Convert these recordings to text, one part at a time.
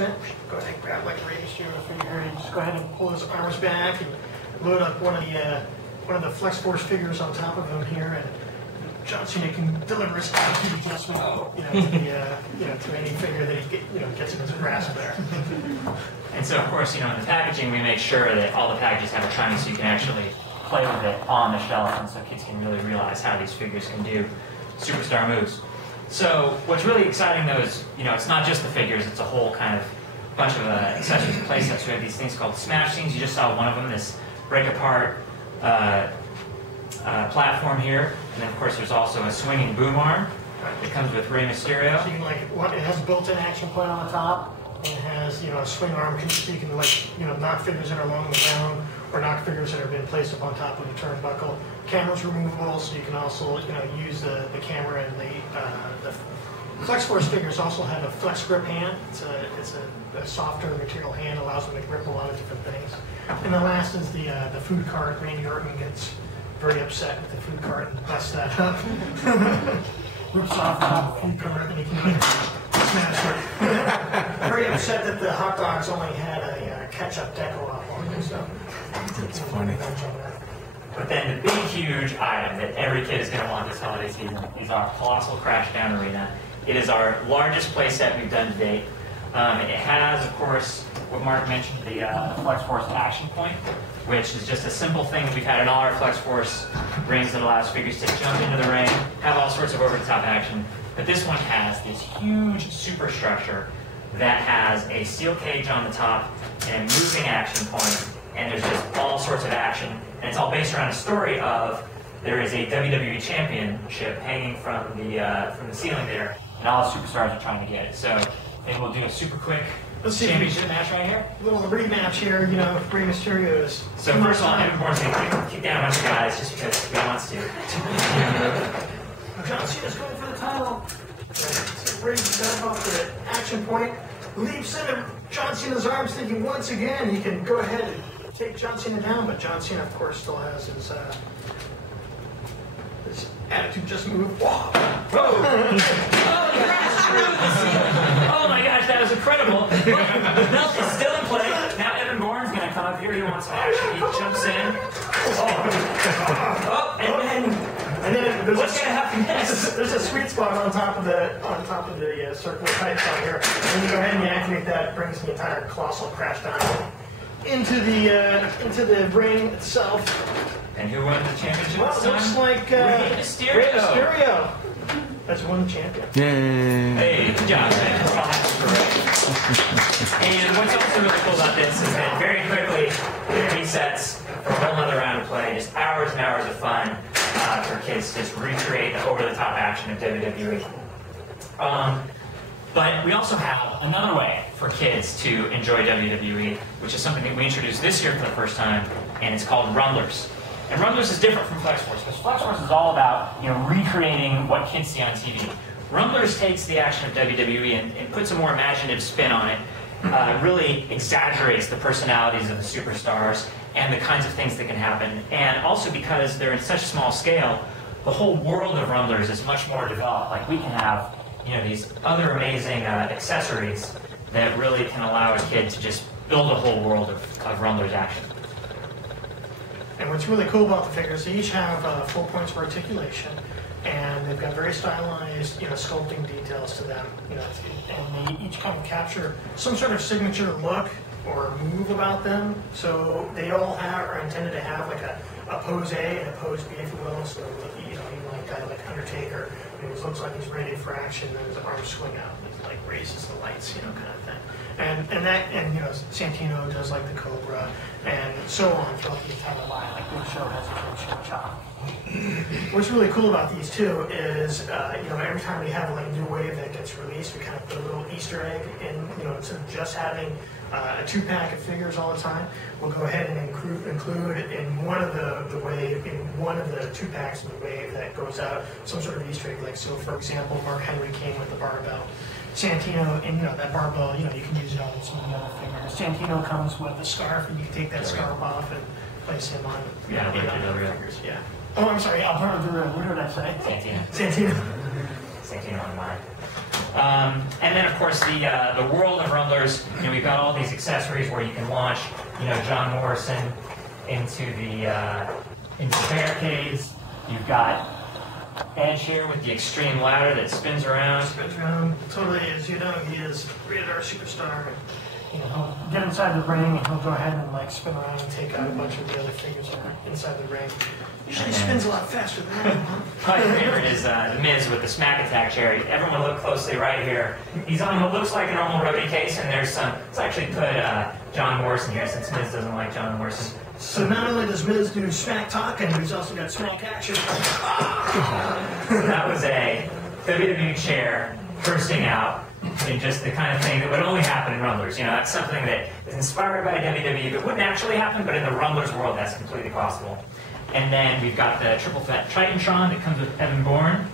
attachment. Go ahead and grab like a Rey Mysterio figure and just go ahead and pull his arms back and load up one of the Flex Force figures on top of him here, and John Cena can deliver his attitude adjustment, to any figure that he gets in his grasp there. And so, of course, in the packaging, we make sure that all the packages have a timing so you can actually play with it on the shelf, and so kids can really realize how these figures can do superstar moves. So what's really exciting, though, is it's not just the figures; it's a whole kind of bunch of accessories and play sets. We have these things called smash scenes. You just saw one of them, this break apart platform here, and then of course there's also a swinging boom arm that comes with Rey Mysterio. So you can it has a built-in action point on the top, and it has a swing arm, so you can knock figures that are along the ground or knock figures that have been placed up on top of the turnbuckle. Camera's removable, so you can also use the camera, and the Flex Force figures also have a flex grip hand. It's a softer material hand, allows them to grip a lot of different things. And the last is the food cart. Randy Orton gets very upset with the food cart and busts that up. Rips off the food cart and he can smash it. Very upset that the hot dogs only had a ketchup deco up on them. So that's funny. But then the big, huge item that every kid is going to want this holiday season is our Colossal Crashdown Arena. It is our largest playset we've done to date. It has, of course, what Mark mentioned, the Flex Force action point, which is just a simple thing that we've had in all our Flex Force rings that allows figures to jump into the ring, have all sorts of over-the-top action. But this one has this huge superstructure that has a steel cage on the top and a moving action point, and there's just all sorts of action. And it's all based around a story of there is a WWE Championship hanging from the ceiling there, and all the superstars are trying to get it. So maybe we'll do a super quick championship match right here. A little rematch here, Rey Mysterio is. So first of all, Evan Bourne's going to kick down a bunch of guys just because he wants to. John Cena's going for the title. So Rey steps off the action point, leaps into John Cena's arms, thinking once again he can go ahead and take John Cena down, but John Cena, of course, still has his attitude just move. Whoa! Oh my gosh, that was incredible. Look, the belt is still in play. Now Evan Bourne's going to come up here. He wants some action. He jumps in. And then what's going to happen next? There's a sweet spot on top of the circular pipes on here. And you go ahead and you activate that. It brings the entire Colossal Crashdown into the ring itself. And who won the championship this time? Looks like Rey Mysterio. That's one champion. Yay! Hey, good job, man. And what's also really cool about this is that very quickly it resets for a whole other round of play. Just hours and hours of fun for kids to just recreate the over-the-top action of WWE. But we also have another way for kids to enjoy WWE, which is something that we introduced this year for the first time, and it's called Rumblers. And Rumblers is different from Flex Force, because Flex Force is all about recreating what kids see on TV. Rumblers takes the action of WWE and puts a more imaginative spin on it, really exaggerates the personalities of the superstars and the kinds of things that can happen. And also because they're in such small scale, the whole world of Rumblers is much more developed. Like we can have these other amazing accessories that really can allow a kid to just build a whole world of Rumblers action. And what's really cool about the figures, they each have full points of articulation, and they've got very stylized, sculpting details to them. And they each kind of capture some sort of signature look or move about them. So they all are intended to have like a pose A and a pose B, if you will. So you like a guy like Undertaker, it looks like he's ready for action, and his arms swing out, and he like raises the lights, kind of thing. And Santino does like the Cobra, and so on throughout the entire line. Like Big Show has a Big Show chop. What's really cool about these two is, every time we have like a new wave that gets released, we kind of put a little Easter egg in. Instead of just having a 2-pack of figures all the time, we'll go ahead and include in one of the 2-packs of the wave that goes out some sort of Easter egg. Like so, for example, Mark Henry came with the barbell. Santino, and that barbell, you can use it on some of the other figures. Santino comes with a scarf, and you can take that scarf off and place him on other figures. Yeah. Oh, I'm sorry, Alberto Del Rio. What did I say? Santino. Santino. Santino on mine. And then, of course, the world of rumblers. You know, we've got all these accessories where you can launch, you know, John Morrison into the barricades. You've got Edge here with the extreme ladder that spins around. Spins around. Totally, as you know, he is rated R superstar. You know, he'll get inside the ring and he'll go ahead and like spin around and take out a bunch of the other figures that are inside the ring. Usually spins a lot faster than that. My favorite is The Miz with the smack attack chair. Everyone look closely right here. He's on what looks like a normal rotary case, and there's some. Let's actually put John Morrison here, since Miz doesn't like John Morrison. So not only does Miz do smack talking, he's also got smack action. That was a WWE chair bursting out in just the kind of thing that would only happen in Rumblers. You know, that's something that is inspired by WWE, but wouldn't actually happen, but in the Rumblers world, that's completely possible. And then we've got the triple fat Titantron that comes with Evan Bourne.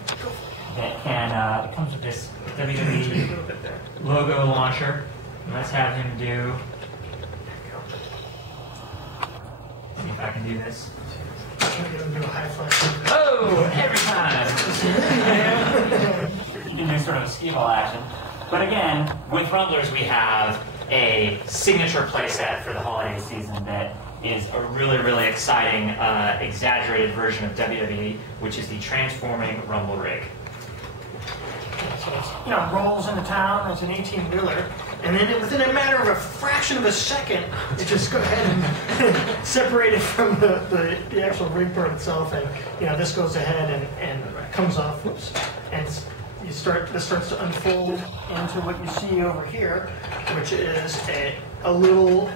That can, it comes with this WWE logo launcher. And let's have him do. See if I can do this. Oh, every time! You can do sort of a skee ball action. But again, with Rumblers, we have a signature playset for the holiday season that is a really, really exciting, exaggerated version of WWE, which is the Transforming Rumble Rig. So it's, you know, rolls into town, it's an 18-wheeler, and then within a matter of a fraction of a second, it just go ahead and separate it from the actual rig part itself, and you know, this goes ahead and comes off, whoops, and this starts to unfold into what you see over here, which is a little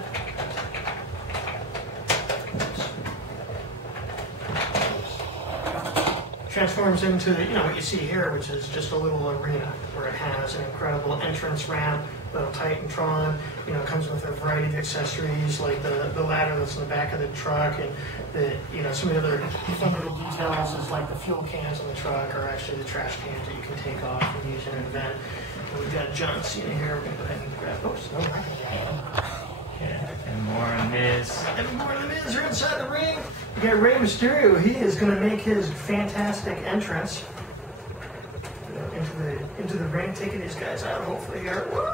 transforms into, you know, what you see here, which is just a little arena where it has an incredible entrance ramp, little Titantron, you know, comes with a variety of accessories like the ladder that's in the back of the truck, and the, you know, some of the other fun little details is like the fuel cans on the truck are actually the trash cans that you can take off and use in an event. And we've got John Cena here. We're going to go ahead and grab, oops, no, I can grab him. And more on Miz. And more on the Miz are inside the ring. We got Rey Mysterio. He is going to make his fantastic entrance into the ring, taking these guys out. Hopefully here. Oh!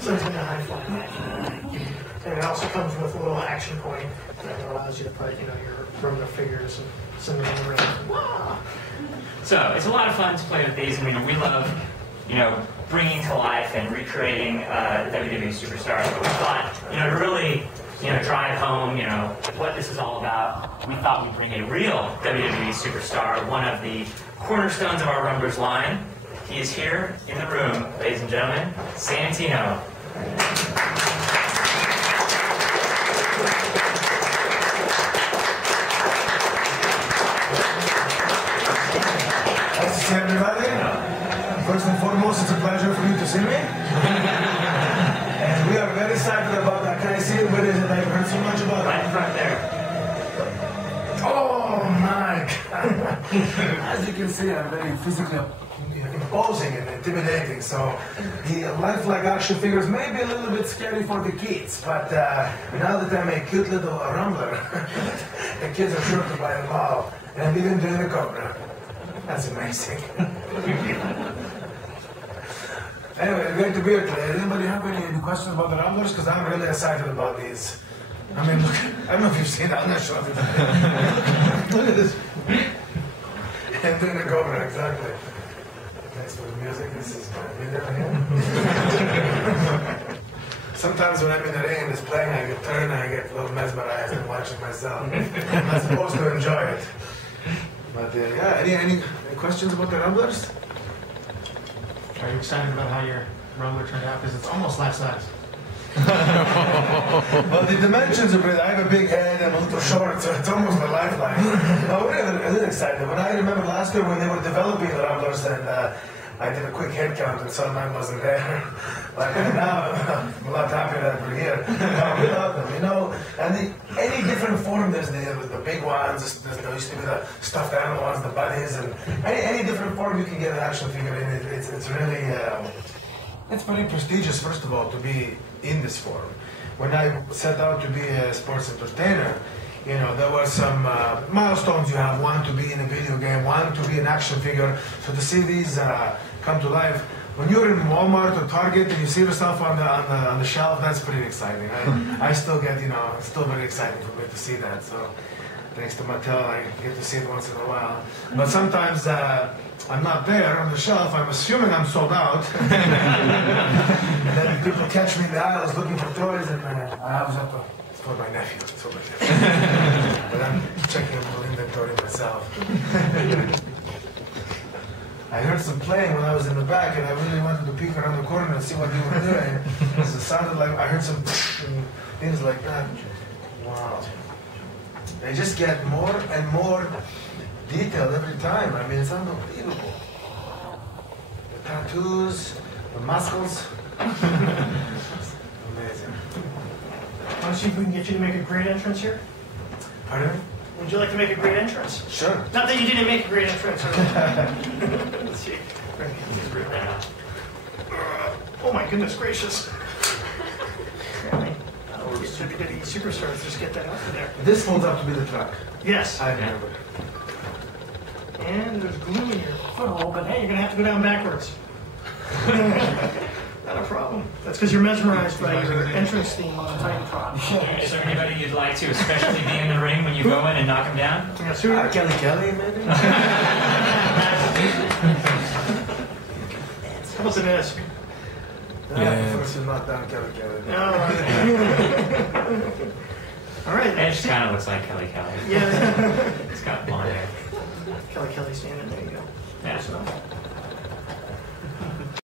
So he's going to high fly match. And it also comes with a little action point that allows you to put, you know, your Roman figures and send them in the ring. So it's a lot of fun to play with these. I mean, we love, you know, bringing to life and recreating WWE superstars. But we thought, you know, to really, you know, drive home, you know, what this is all about, we thought we'd bring a real WWE superstar, one of the cornerstones of our Rumblers line. He is here in the room, ladies and gentlemen, Santino. Nice to see everybody. First and foremost, it's a pleasure for you to see me. And we are very excited about that. Can I see it? What is it? I've heard so much about Right in front there. Oh my God. As you can see, I'm very physically imposing and intimidating. So the lifelike action figures may be a little bit scary for the kids, but now that I'm a cute little rumbler, the kids are sure to buy them all. And I'm even doing the Cobra. That's amazing. Anyway, great to be here today. Anybody have any questions about the Rumblers? Because I'm really excited about these. I mean, look, I don't know if you've seen it. I'm not sure if you've seen it. Look at this. I'm doing the Cobra, exactly. Thanks for the music. This is my video here. Sometimes when I'm in the ring and it's playing, I get turned and I get a little mesmerized and watching myself. I'm supposed to enjoy it. But yeah, any questions about the Rumblers? Are you excited about how your Rumbler turned out? Because it's almost life size. Well, the dimensions are big. I have a big head and I'm a little short, so it's almost a lifeline. No, we're a little excited. When I remember last year when they were developing the Rumblers, and I did a quick head count and saw mine wasn't there. But now I'm a lot happier that we're here. We love them, you know. And any different form, there's the big ones, there used to be the stuffed animal ones, the buddies, and any different form you can get an action figure in. It's really, it's very prestigious, first of all, to be in this form. When I set out to be a sports entertainer, You know, there were some milestones you have. One to be in a video game, one to be an action figure. So to see these come to life, when you're in Walmart or Target and you see yourself on the shelf, that's pretty exciting. I still get, you know, it's still very exciting for me to see that. So thanks to Mattel, I get to see it once in a while. But sometimes I'm not there on the shelf. I'm assuming I'm sold out. And then people catch me in the aisles looking for toys, and I was up for my nephew. It's for my nephew. But I'm checking a little inventory myself. I heard some playing when I was in the back, and I really wanted to peek around the corner and see what you were doing. It sounded like I heard some and things like that. Wow. They just get more and more detailed every time. I mean, it's unbelievable. The tattoos, the muscles. Amazing. Want to see if we can get you to make a great entrance here? Pardon me? Would you like to make a great entrance? Sure. Not that you didn't make a great entrance. Let's see. Oh my goodness gracious. WWE superstars, just get that out of there. This folds up to be the truck. Yes. I remember. And there's glue in your foothold, but hey, you're going to have to go down backwards. Not a problem. That's because you're mesmerized by your entrance theme on the Titantron. Is there anybody you'd like to especially be in the ring when you go in and knock him down? Yeah, sure. Kelly, maybe? How about the Miz? Yeah. First to knock down Kelly. All right. All right. Edge kind of looks like Kelly. Yeah. It's got blonde hair. Kelly standing there. You go. Yeah.